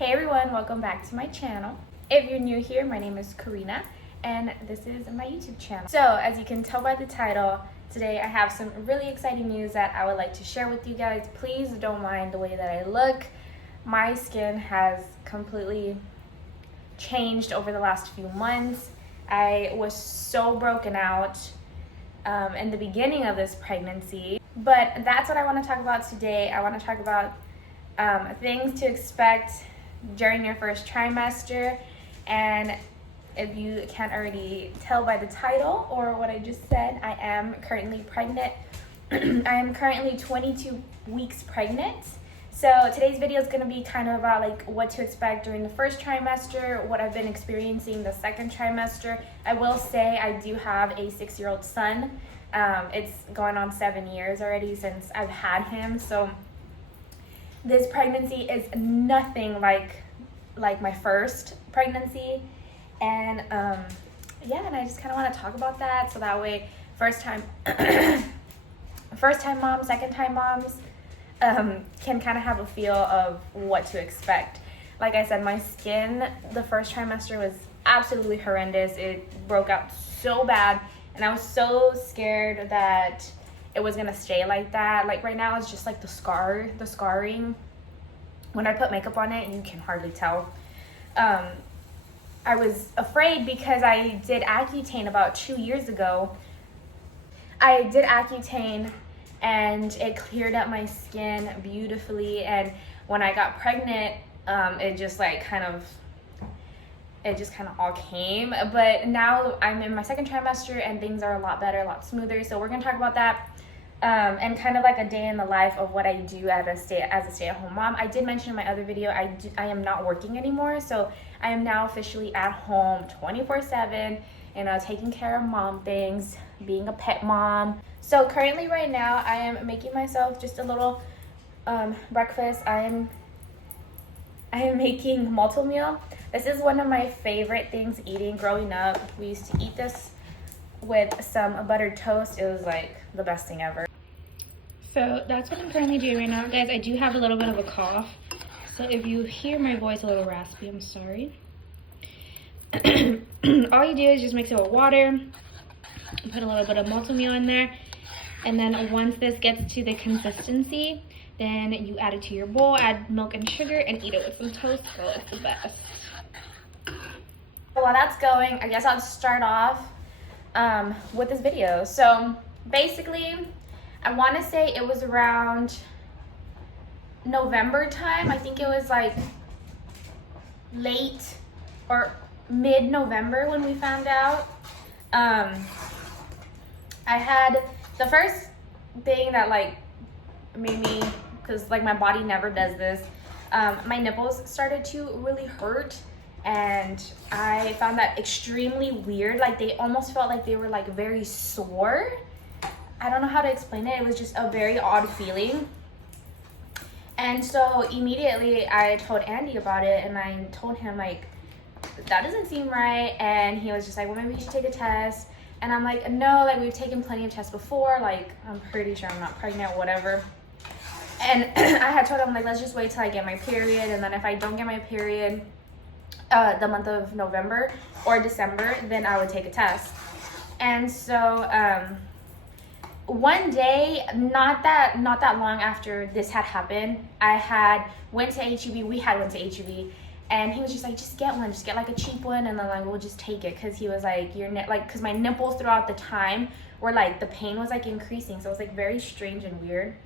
Hey everyone, welcome back to my channel. If you're new here, my name is Karina and this is my YouTube channel. So as you can tell by the title, today I have some really exciting news that I would like to share with you guys. Please don't mind the way that I look. My skin has completely changed over the last few months. I was so broken out in the beginning of this pregnancy, but that's what I want to talk about today. I want to talk about things to expect during your first trimester. And if you can't already tell by the title or what I just said, I am currently pregnant. I am currently 22 weeks pregnant. So today's video is going to be kind of about like what to expect during the first trimester, what I've been experiencing the second trimester. I will say I do have a 6-year-old son. It's going on 7 years already since I've had him. So this pregnancy is nothing like my first pregnancy. And yeah, and I just kind of want to talk about that so that way first time moms, second time moms can kind of have a feel of what to expect. Like I said, my skin the first trimester was absolutely horrendous. It broke out so bad and I was so scared that it was gonna stay like that. Like right now it's just like the scarring. When I put makeup on it, you can hardly tell. I was afraid because I did Accutane about 2 years ago. I did Accutane and it cleared up my skin beautifully, and when I got pregnant, it just kind of all came. But now I'm in my second trimester and things are a lot better, a lot smoother. So we're gonna talk about that. And kind of like a day in the life of what I do as a stay-at-home mom. I did mention in my other video I am not working anymore, so I am now officially at home 24/7, taking care of mom things, being a pet mom. So currently right now I am making myself just a little breakfast. I am making multi meal. This is one of my favorite things eating growing up. We used to eat this with some buttered toast. It was like the best thing ever. So that's what I'm currently doing right now. Guys, I do have a little bit of a cough, so if you hear my voice a little raspy, I'm sorry. All you do is just mix it with water, put a little bit of multi-meal in there, and then once this gets to the consistency, then you add it to your bowl, add milk and sugar, and eat it with some toast. So it's the best. While that's going, I guess I'll start off with this video. So basically, I want to say it was around November time. I think it was like late or mid-November when we found out. I had the first thing that made me, because my body never does this, my nipples started to really hurt, and I found that extremely weird. They almost felt like they were very sore. I don't know how to explain it. It was just a very odd feeling. And so immediately I told Andy about it, and I told him that doesn't seem right. And he was just like, well, maybe you should take a test. And I'm like, no, we've taken plenty of tests before. I'm pretty sure I'm not pregnant, whatever. And I had told him let's just wait till I get my period. And then if I don't get my period the month of November or December, then I would take a test. And so one day, not that long after this had happened, I went to HEB. We had went to HEB, and he was just like, just get one, just get a cheap one, and then we'll just take it, because he was like, because my nipples throughout the time were the pain was increasing, so it was very strange and weird.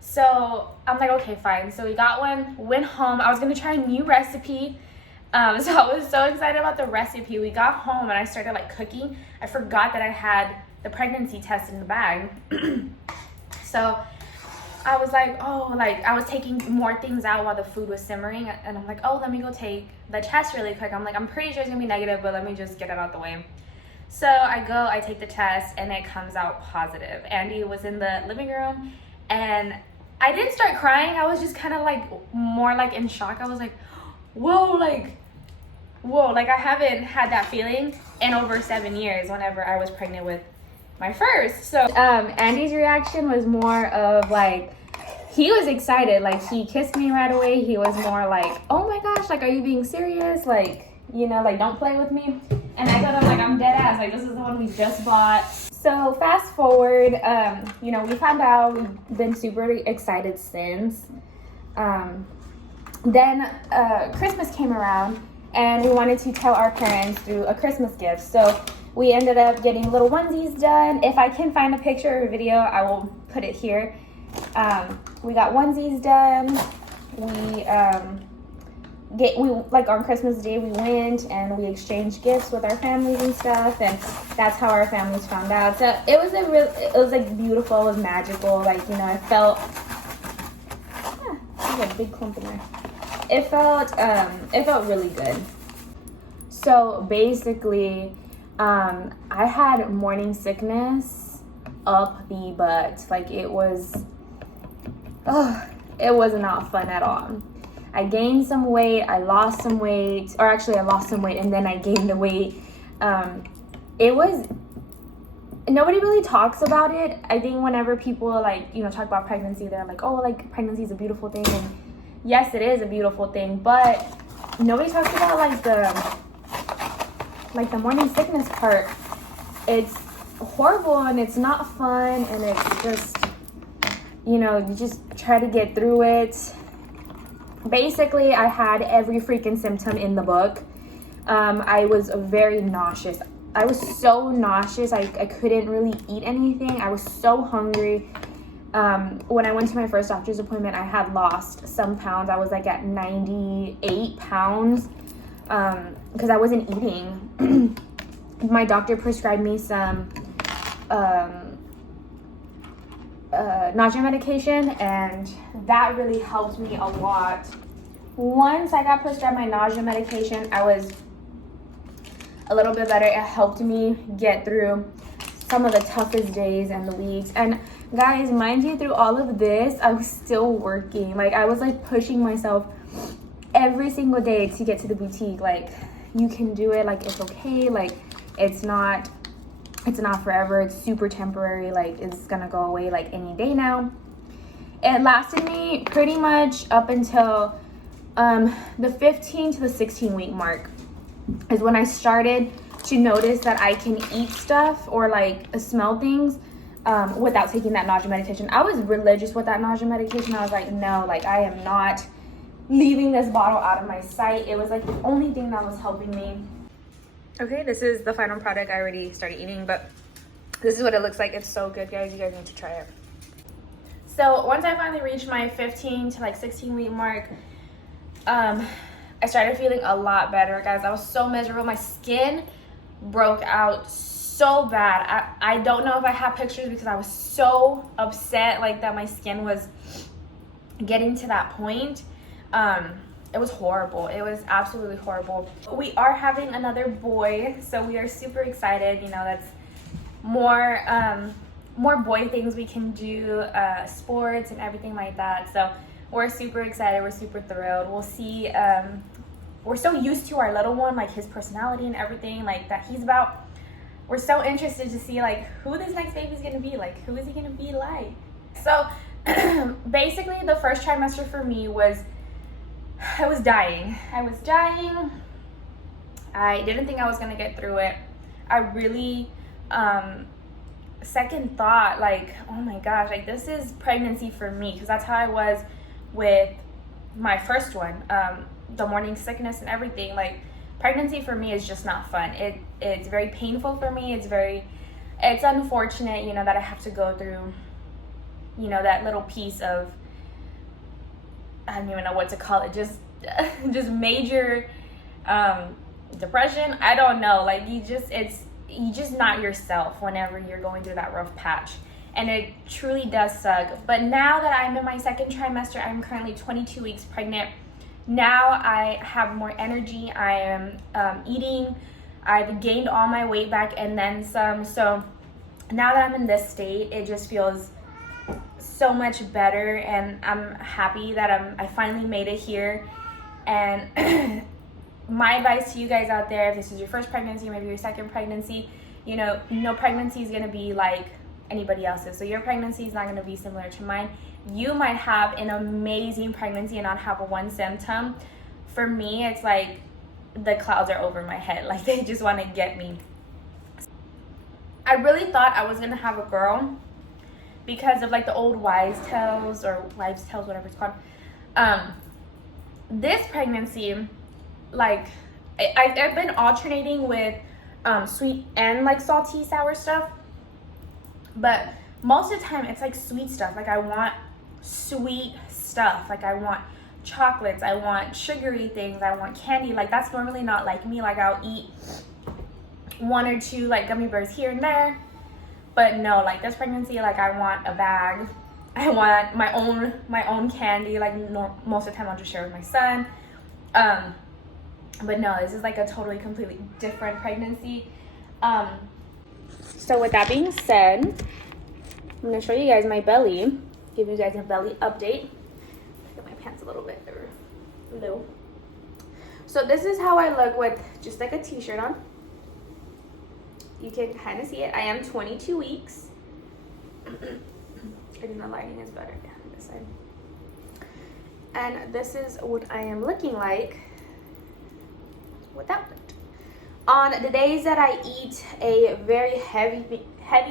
So I'm like, okay, fine. So we got one, went home. I was gonna try a new recipe. So I was so excited about the recipe. We got home and I started cooking. I forgot that I had the pregnancy test in the bag. So I was I was taking more things out while the food was simmering, and I'm like, oh, let me go take the test really quick. I'm pretty sure it's gonna be negative, but let me just get it out the way. So I take the test, and it comes out positive. Andy was in the living room, and I didn't start crying. I was just kind of more in shock. I was like, whoa, whoa, I haven't had that feeling in over 7 years whenever I was pregnant with my first. So Andy's reaction was more of he was excited. Like, he kissed me right away. He was more like, oh my gosh, like, are you being serious? Like, you know, like, don't play with me. And I told him, like, I'm dead ass. Like, this is the one we just bought. So fast forward, you know, we found out. We've been super excited since. Then Christmas came around, and we wanted to tell our parents through a Christmas gift. So we ended up getting little onesies done. If I can find a picture or a video, I will put it here. We got onesies done. We like on Christmas Day we went and we exchanged gifts with our families and stuff, and that's how our families found out. So it was like beautiful, it was magical. Like, you know, I felt there's a big clump in there. It felt really good. So basically, I had morning sickness up the butt. Like, it was not fun at all. I gained some weight, I lost some weight, or actually I lost some weight and then I gained the weight. Nobody really talks about it. I think whenever people, like, you know, talk about pregnancy, they're like, oh, like, pregnancy is a beautiful thing. And yes, it is a beautiful thing, but nobody talks about like the morning sickness part. It's horrible and it's not fun, and it's just, you know, you just try to get through it. Basically, I had every freaking symptom in the book. I was very nauseous. I was so nauseous. I couldn't really eat anything. I was so hungry. When I went to my first doctor's appointment, I had lost some pounds. I was like at 98 pounds because I wasn't eating. My doctor prescribed me some nausea medication, and that really helped me a lot. Once I got prescribed my nausea medication, I was a little bit better. It helped me get through some of the toughest days and the weeks. And guys, mind you, through all of this, I was still working. Like, I was like pushing myself every single day to get to the boutique. Like, you can do it. Like, it's okay. Like, it's not forever. It's super temporary. Like, it's gonna go away like any day now. It lasted me pretty much up until the 15 to the 16 week mark is when I started to notice that I can eat stuff or like smell things without taking that nausea medication. I was religious with that nausea medication. I was like, no, like, I am not leaving this bottle out of my sight. It was like the only thing that was helping me. Okay, this is the final product. I already started eating, but this is what it looks like. It's so good, guys. You guys need to try it. So once I finally reached my 15 to like 16 week mark, I started feeling a lot better, guys. I was so miserable. My skin broke out so bad. I don't know if I have pictures because I was so upset, like, that my skin was getting to that point. It was horrible. It was absolutely horrible. We are having another boy, so we are super excited. You know, that's more boy things we can do, sports and everything like that. So we're super excited. We're super thrilled. We'll see. We're so used to our little one, like his personality and everything like that he's about. We're so interested to see like who this next baby's gonna be, like who is he gonna be like. So basically the first trimester for me was, I was dying. I didn't think I was gonna get through it. I really second thought, like, oh my gosh, like this is pregnancy for me, because that's how I was with my first one. The morning sickness and everything. Like, pregnancy for me is just not fun. It's very painful for me. It's unfortunate, you know, that I have to go through, you know, that little piece of, I don't even know what to call it, just major depression. I don't know, like, you just not yourself whenever you're going through that rough patch, and it truly does suck. But now that I'm in my second trimester, I'm currently 22 weeks pregnant. Now I have more energy. I am eating. I've gained all my weight back and then some. So now that I'm in this state, it just feels so much better, and I'm happy that I finally made it here. And my advice to you guys out there, if this is your first pregnancy, maybe your second pregnancy, you know, no pregnancy is going to be like anybody else's. So your pregnancy is not going to be similar to mine. you might have an amazing pregnancy and not have one symptom. For me, it's like the clouds are over my head. Like, they just want to get me. I really thought I was gonna have a girl because of like the old wives' tales, whatever it's called. This pregnancy, like, I've been alternating with sweet and like salty sour stuff, but most of the time it's like sweet stuff. Like, I want sweet stuff. Like, I want chocolates, I want sugary things, I want candy. Like, that's normally not like me. Like, I'll eat one or two like gummy bears here and there, but no, like this pregnancy, like I want a bag. I want my own candy. Like, most of the time I'll just share with my son. But no, this is like a totally completely different pregnancy. So with that being said, I'm gonna show you guys my belly, give you guys a belly update. Get my pants a little bit low. So this is how I look with just like a t-shirt on. You can kind of see it. I am 22 weeks. I think the lighting is better on this side. And this is what I am looking like without it. On the days that I eat a very heavy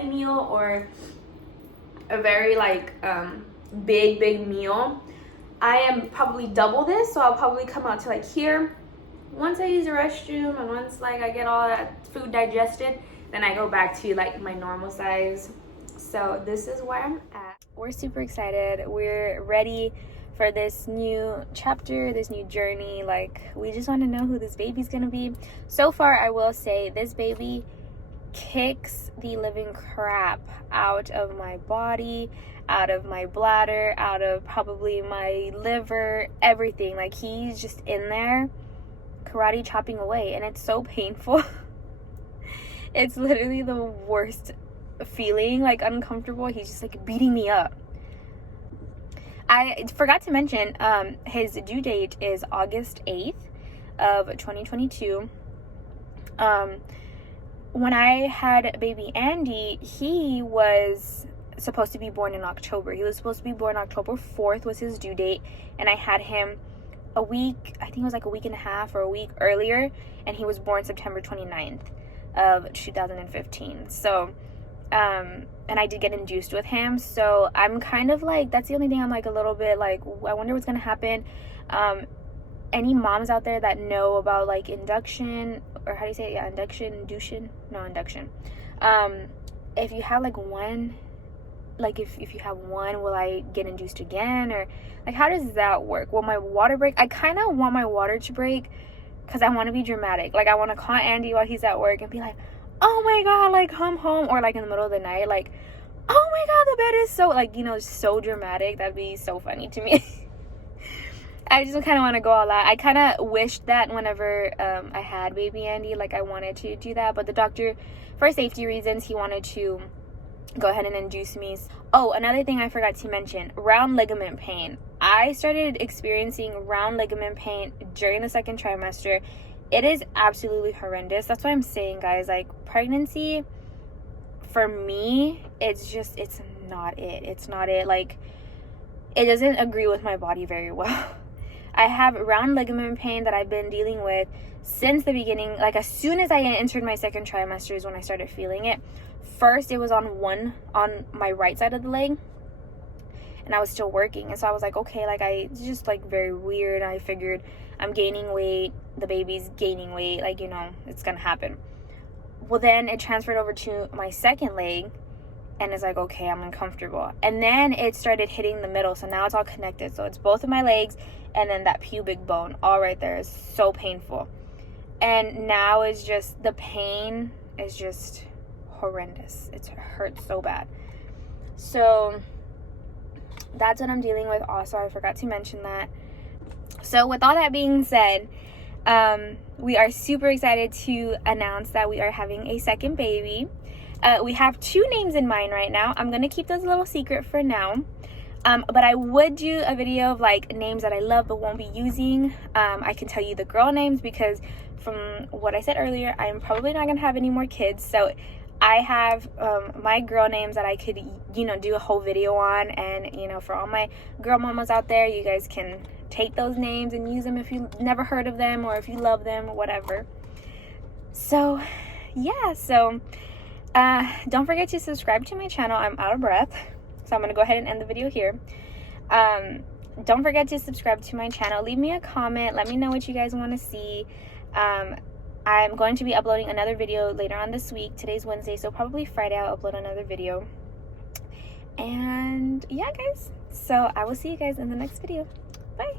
meal or a very like big meal, I am probably double this. So I'll probably come out to like here. Once I use the restroom and once like I get all that food digested, then I go back to like my normal size. So this is where I'm at. We're super excited. We're ready for this new chapter, this new journey. Like, we just want to know who this baby's gonna be. So far, I will say this baby kicks the living crap out of my body, out of my bladder, out of probably my liver, everything. Like, he's just in there karate chopping away, and it's so painful. It's literally the worst feeling, like uncomfortable. He's just like beating me up. I forgot to mention his due date is August 8th of 2022. When I had baby Andy, he was supposed to be born in October. He was supposed to be born October 4th was his due date, and I had him a week, I think it was like a week and a half or a week earlier, and he was born September 29th of 2015. So and I did get induced with him, so I'm kind of like, that's the only thing I'm like a little bit like, I wonder what's gonna happen. Any moms out there that know about like induction, or how do you say it? Yeah, induction. If you have like one, like if you have one, will I get induced again, or like how does that work? Will my water break? I kind of want my water to break because I want to be dramatic. Like, I want to call Andy while he's at work and be like, oh my god, like come home, or like in the middle of the night, like, oh my god, the bed is so, like, you know, so dramatic. That'd be so funny to me. I just kind of want to go all out. I kind of wished that whenever I had baby Andy, like I wanted to do that, but the doctor, for safety reasons, he wanted to go ahead and induce me. Oh, another thing I forgot to mention, round ligament pain. I started experiencing round ligament pain during the second trimester. It is absolutely horrendous. That's why I'm saying, guys, like, pregnancy for me, it's not it. It's not it. Like, it doesn't agree with my body very well. I have round ligament pain that I've been dealing with since the beginning. Like, as soon as I entered my second trimester is when I started feeling it. First, it was on my right side of the leg, and I was still working, and so I was like, okay, like, it's just like very weird. I figured I'm gaining weight, the baby's gaining weight, like, you know, it's gonna happen. Well, then it transferred over to my second leg, and it's like, okay, I'm uncomfortable. And then it started hitting the middle, so now it's all connected. So it's both of my legs, and then that pubic bone, all right there, is so painful. And now it's just, the pain is just horrendous. It hurts so bad. So that's what I'm dealing with also. I forgot to mention that. So with all that being said, we are super excited to announce that we are having a second baby. We have 2 names in mind right now. I'm going to keep those a little secret for now. But I would do a video of like names that I love but won't be using. I can tell you the girl names because from what I said earlier, I'm probably not going to have any more kids. So I have my girl names that I could, you know, do a whole video on. And, you know, for all my girl mamas out there, you guys can take those names and use them if you never heard of them or if you love them or whatever. So, yeah. So, don't forget to subscribe to my channel. I'm out of breath, so I'm going to go ahead and end the video here. Don't forget to subscribe to my channel. Leave me a comment. Let me know what you guys want to see. I'm going to be uploading another video later on this week. Today's Wednesday, so probably Friday I'll upload another video. And yeah, guys. So I will see you guys in the next video. Bye.